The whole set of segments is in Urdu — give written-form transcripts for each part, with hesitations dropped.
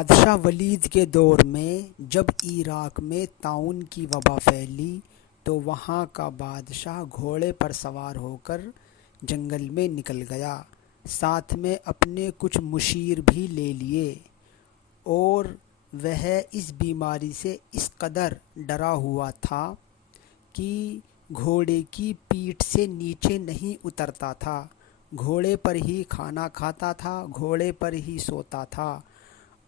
بادشاہ ولید کے دور میں جب عراق میں طاعون کی وبا پھیلی تو وہاں کا بادشاہ گھوڑے پر سوار ہو کر جنگل میں نکل گیا، ساتھ میں اپنے کچھ مشیر بھی لے لیے، اور وہ اس بیماری سے اس قدر ڈرا ہوا تھا کہ گھوڑے کی پیٹھ سے نیچے نہیں اترتا تھا، گھوڑے پر ہی کھانا کھاتا تھا، گھوڑے پر ہی سوتا تھا،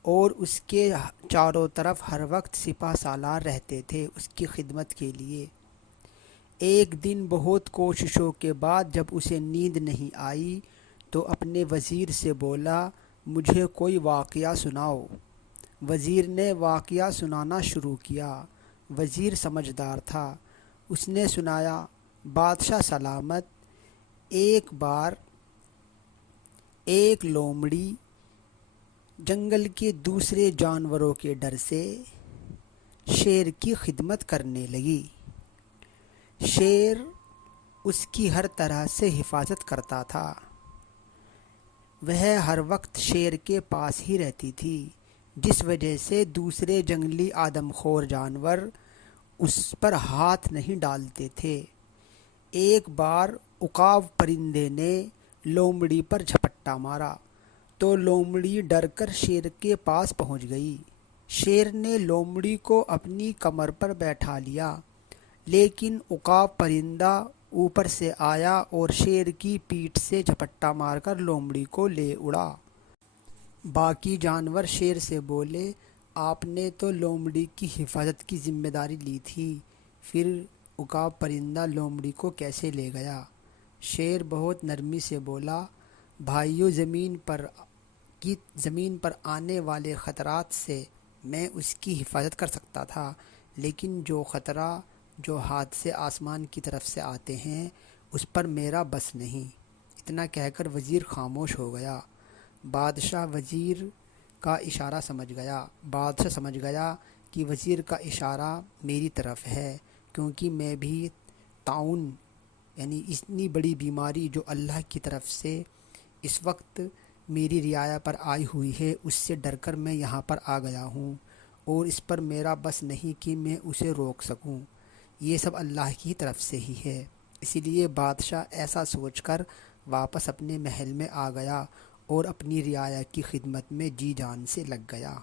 اور اس کے چاروں طرف ہر وقت سپہ سالار رہتے تھے اس کی خدمت کے لیے۔ ایک دن بہت کوششوں کے بعد جب اسے نیند نہیں آئی تو اپنے وزیر سے بولا، مجھے کوئی واقعہ سناؤ۔ وزیر نے واقعہ سنانا شروع کیا۔ وزیر سمجھدار تھا، اس نے سنایا، بادشاہ سلامت، ایک بار ایک لومڑی جنگل کے دوسرے جانوروں کے ڈر سے شیر کی خدمت کرنے لگی۔ شیر اس کی ہر طرح سے حفاظت کرتا تھا، وہ ہر وقت شیر کے پاس ہی رہتی تھی، جس وجہ سے دوسرے جنگلی آدم خور جانور اس پر ہاتھ نہیں ڈالتے تھے۔ ایک بار عقاب پرندے نے لومڑی پر جھپٹا مارا تو لومڑی ڈر کر شیر کے پاس پہنچ گئی۔ شیر نے لومڑی کو اپنی کمر پر بیٹھا لیا، لیکن عقاب پرندہ اوپر سے آیا اور شیر کی پیٹھ سے جھپٹا مار کر لومڑی کو لے اڑا۔ باقی جانور شیر سے بولے، آپ نے تو لومڑی کی حفاظت کی ذمہ داری لی تھی، پھر عقاب پرندہ لومڑی کو کیسے لے گیا؟ شیر بہت نرمی سے بولا، بھائیو، زمین پر آنے والے خطرات سے میں اس کی حفاظت کر سکتا تھا، لیکن جو خطرہ جو ہاتھ سے آسمان کی طرف سے آتے ہیں اس پر میرا بس نہیں۔ اتنا کہہ کر وزیر خاموش ہو گیا۔ بادشاہ وزیر کا اشارہ سمجھ گیا۔ بادشاہ سمجھ گیا کہ وزیر کا اشارہ میری طرف ہے، کیونکہ میں بھی طاعون یعنی اتنی بڑی بیماری جو اللہ کی طرف سے اس وقت میری رعایا پر آئی ہوئی ہے، اس سے ڈر کر میں یہاں پر آ گیا ہوں، اور اس پر میرا بس نہیں کہ میں اسے روک سکوں، یہ سب اللہ کی طرف سے ہی ہے۔ اسی لیے بادشاہ ایسا سوچ کر واپس اپنے محل میں آ گیا اور اپنی رعایا کی خدمت میں جی جان سے لگ گیا۔